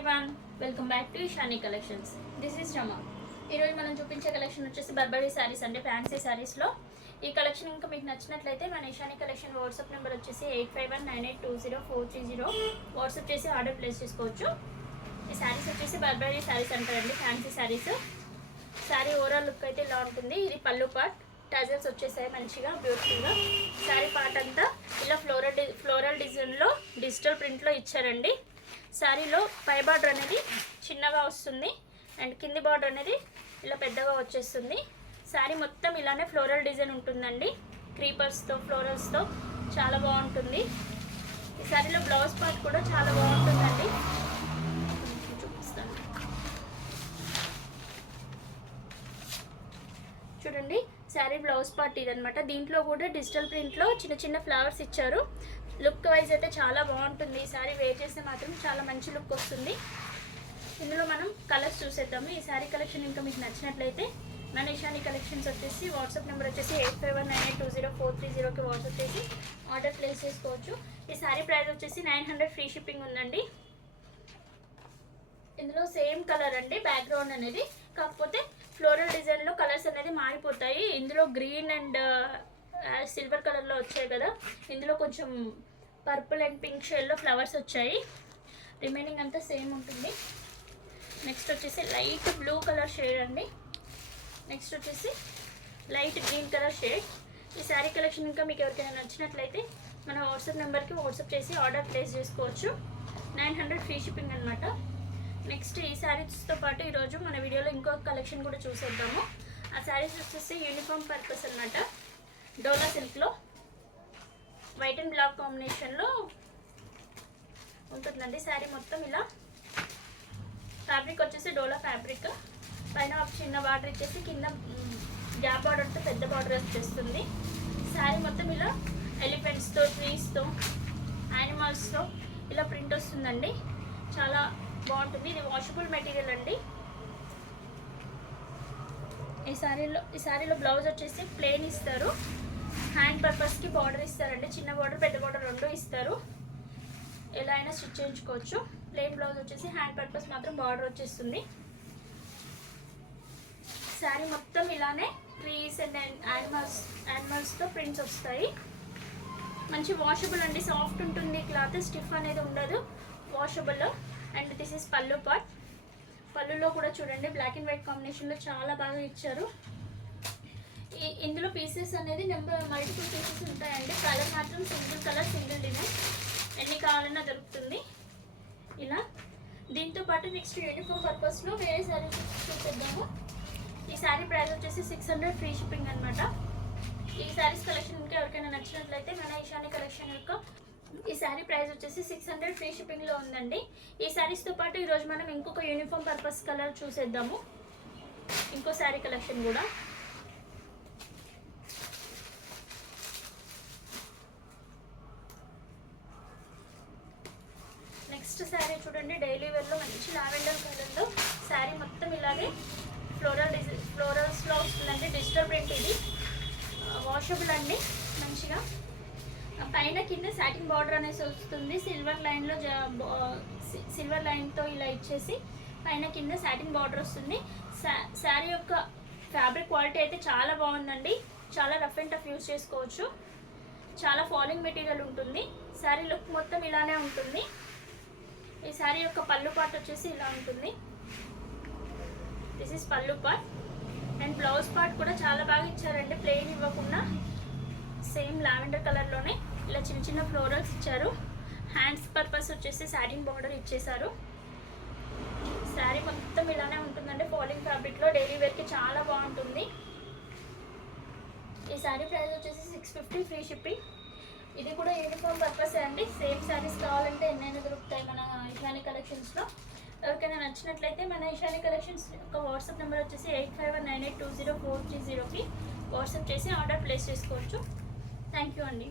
Everyone, welcome back to Ishani collections. This is Rama. ఈరోజు మనం చూపించే కలెక్షన్ వచ్చేసి బర్బరీ శారీస్ అంటే ఫ్యాన్సీ శారీస్లో. ఈ కలెక్షన్ ఇంకా మీకు నచ్చినట్లయితే మన ఇషాని కలెక్షన్ వాట్సాప్ నెంబర్ వచ్చేసి 8519820430 వాట్సాప్ చేసి ఆర్డర్ ప్లేస్ చేసుకోవచ్చు. ఈ శారీస్ వచ్చేసి బర్బరీ శారీస్ అంటారండి, fancy saris. Sari overall look అయితే ఇలా ఉంటుంది. ఇది పళ్ళు పార్ట్, టజల్స్ వచ్చేసాయి మంచిగా బ్యూటిఫుల్గా. శారీ పార్ట్ అంతా ఇలా ఫ్లోరల్ డిజైన్లో డిజిటల్ ప్రింట్లో ఇచ్చారండి. శారీలో పై బార్డర్ అనేది చిన్నగా వస్తుంది అండ్ కింది బార్డర్ అనేది ఇలా పెద్దగా వచ్చేస్తుంది. శారీ మొత్తం ఇలానే ఫ్లోరల్ డిజైన్ ఉంటుందండి, క్రీపర్స్తో ఫ్లోరల్స్తో చాలా బాగుంటుంది. ఈ శారీలో బ్లౌజ్ పార్ట్ కూడా చాలా బాగుంటుందండి, చూపిస్తాను చూడండి. శారీ బ్లౌజ్ పార్ట్ ఇదనమాట. దీంట్లో కూడా డిజిటల్ ప్రింట్లో చిన్న చిన్న ఫ్లవర్స్ ఇచ్చారు. లుక్ వైజ్ అయితే చాలా బాగుంటుంది. ఈ శారీ వేర్ చేస్తే మాత్రం చాలా మంచి లుక్ వస్తుంది. ఇందులో మనం కలర్స్ చూసేద్దాము. ఈ శారీ కలెక్షన్ ఇంకా మీకు నచ్చినట్లయితే మన ఇషాని కలెక్షన్స్ వచ్చేసి వాట్సాప్ నెంబర్ వచ్చేసి 8519820430కి వాట్సాప్ చేసి ఆర్డర్ ప్లేస్ చేసుకోవచ్చు. ఈ శారీ ప్రైస్ వచ్చేసి 900 ఫ్రీ షిప్పింగ్ ఉందండి. ఇందులో సేమ్ కలర్ అండి బ్యాక్గ్రౌండ్ అనేది, కాకపోతే ఫ్లోరల్ డిజైన్లో కలర్స్ అనేది మారిపోతాయి. ఇందులో గ్రీన్ అండ్ సిల్వర్ కలర్లో వచ్చాయి కదా, ఇందులో కొంచెం పర్పుల్ అండ్ పింక్ షేడ్లో ఫ్లవర్స్ వచ్చాయి. రిమైనింగ్ అంతా సేమ్ ఉంటుంది. నెక్స్ట్ వచ్చేసి లైట్ బ్లూ కలర్ షేడ్ అండి. నెక్స్ట్ వచ్చేసి లైట్ గ్రీన్ కలర్ షేడ్. ఈ శారీ కలెక్షన్ ఇంకా మీకు ఎవరికైనా నచ్చినట్లయితే మన వాట్సాప్ నెంబర్కి వాట్సాప్ చేసి ఆర్డర్ ప్లేస్ చేసుకోవచ్చు. 900 ఫ్రీ షిప్పింగ్ అనమాట. నెక్స్ట్ ఈ శారీస్తో పాటు ఈరోజు మన వీడియోలో ఇంకొక కలెక్షన్ కూడా చూసేద్దాము. ఆ శారీస్ వచ్చేసి యూనిఫామ్ పర్పస్ అనమాట. డోలా సిల్క్లో వైట్ అండ్ బ్లాక్ కాంబినేషన్లో ఉంటుందండి. శారీ మొత్తం ఇలా ఫ్యాబ్రిక్ వచ్చేసి డోలా ఫ్యాబ్రిక్, పైన చిన్న బార్డర్ ఇచ్చేసి కింద గ్యాప్ బార్డర్తో పెద్ద బార్డర్ వచ్చేస్తుంది. శారీ మొత్తం ఇలా ఎలిఫెంట్స్తో, ట్రీస్తో, యానిమల్స్తో ఇలా ప్రింట్ వస్తుందండి, చాలా బాగుంటుంది. ఇది వాషబుల్ మెటీరియల్ అండి. ఈ శారీలో బ్లౌజ్ వచ్చేసి ప్లెయిన్ ఇస్తారు. హ్యాండ్ పర్పస్కి బార్డర్ ఇస్తారండి, చిన్న బార్డర్ పెద్ద బార్డర్ రెండు ఇస్తారు. ఎలా అయినా స్టిచ్ చేయించుకోవచ్చు. ప్లెయిన్ బ్లౌజ్ వచ్చేసి హ్యాండ్ పర్పస్ మాత్రం బార్డర్ వచ్చేస్తుంది. శారీ మొత్తం ఇలానే ట్రీస్ అండ్ యానిమల్స్తో ప్రింట్స్ వస్తాయి. మంచి వాషబుల్ అండి, సాఫ్ట్ ఉంటుంది క్లాత్, స్టిఫ్ అనేది ఉండదు, వాషబుల్. అండ్ దిస్ ఈస్ పళ్ళు పార్ట్. పళ్ళులో కూడా చూడండి బ్లాక్ అండ్ వైట్ కాంబినేషన్లో చాలా బాగా ఇచ్చారు. ఇందులో పీసెస్ అనేది మల్టిపుల్ పీసెస్ ఉంటాయండి. కలర్ మాత్రం సింగిల్ కలర్ సింగిల్ డిజైన్, ఎన్ని కావాలన్నా దొరుకుతుంది ఇలా. దీంతో పాటు నెక్స్ట్ యూనిఫామ్ పర్పస్లో వేరే శారీ చూపిద్దాము. ఈ శారీ ప్రైస్ వచ్చేసి 600 ఫ్రీ షిప్పింగ్ అనమాట. ఈ శారీస్ కలెక్షన్ ఇంకా ఎవరికైనా నచ్చినట్లయితే మన ఇషాని కలెక్షన్ యొక్క ఈ శారీ ప్రైస్ వచ్చేసి 600 ఫ్రీ షిప్పింగ్లో ఉందండి. ఈ శారీస్తో పాటు ఈరోజు మనం ఇంకొక యూనిఫామ్ పర్పస్ కలర్ చూసేద్దాము, ఇంకో శారీ కలెక్షన్ కూడా. నెక్స్ట్ శారీ చూడండి, డైలీ వేర్లో మంచి లావెండర్ కలర్లో శారీ మొత్తం ఇలాగే ఫ్లోరల్స్లో వస్తుందండి. డిజిటల్ ప్రింట్ ఇది, వాషబుల్ అండి మంచిగా. పైన కింద సాటిన్ బార్డర్ అనేసి వస్తుంది, సిల్వర్ లైన్తో ఇలా ఇచ్చేసి పైన కింద సాటిన్ బార్డర్ వస్తుంది. శారీ యొక్క ఫ్యాబ్రిక్ క్వాలిటీ అయితే చాలా బాగుందండి, చాలా రఫ్ అండ్ టఫ్ యూజ్ చేసుకోవచ్చు. చాలా ఫాలింగ్ మెటీరియల్ ఉంటుంది. శారీ లుక్ మొత్తం ఇలానే ఉంటుంది. ఈ శారీ యొక్క పళ్ళు పార్ట్ వచ్చేసి ఇలా ఉంటుంది. దిస్ ఈస్ పళ్ళు పార్ట్. అండ్ బ్లౌజ్ పార్ట్ కూడా చాలా బాగా ఇచ్చారండి, ప్లెయిన్ ఇవ్వకుండా సేమ్ లావెండర్ కలర్లోనే ఇలా చిన్న చిన్న ఫ్లోరల్స్ ఇచ్చారు. హ్యాండ్స్ పర్పస్ వచ్చేసి సాటిన్ బార్డర్ ఇచ్చేసారు. శారీ మొత్తం ఇలానే ఉంటుందండి, ఫాలింగ్ ఫ్యాబ్రిక్లో డైలీ వేర్కి చాలా బాగుంటుంది. ఈ శారీ ప్రైస్ వచ్చేసి 650 ఫ్రీ షిప్పింగ్. ఇది కూడా యూనిఫామ్ పర్పస్ అండి. సేమ్ శారీస్ కావాలంటే ఎన్నైనా దొరుకుతాయి మన ఇషాని కలెక్షన్స్లో. ఎవరికైనా నచ్చినట్లయితే మన ఇషాని కలెక్షన్స్ యొక్క వాట్సాప్ నెంబర్ వచ్చేసి 8519820430కి వాట్సాప్ చేసి ఆర్డర్ ప్లేస్ చేసుకోవచ్చు. థ్యాంక్ యూ అండి.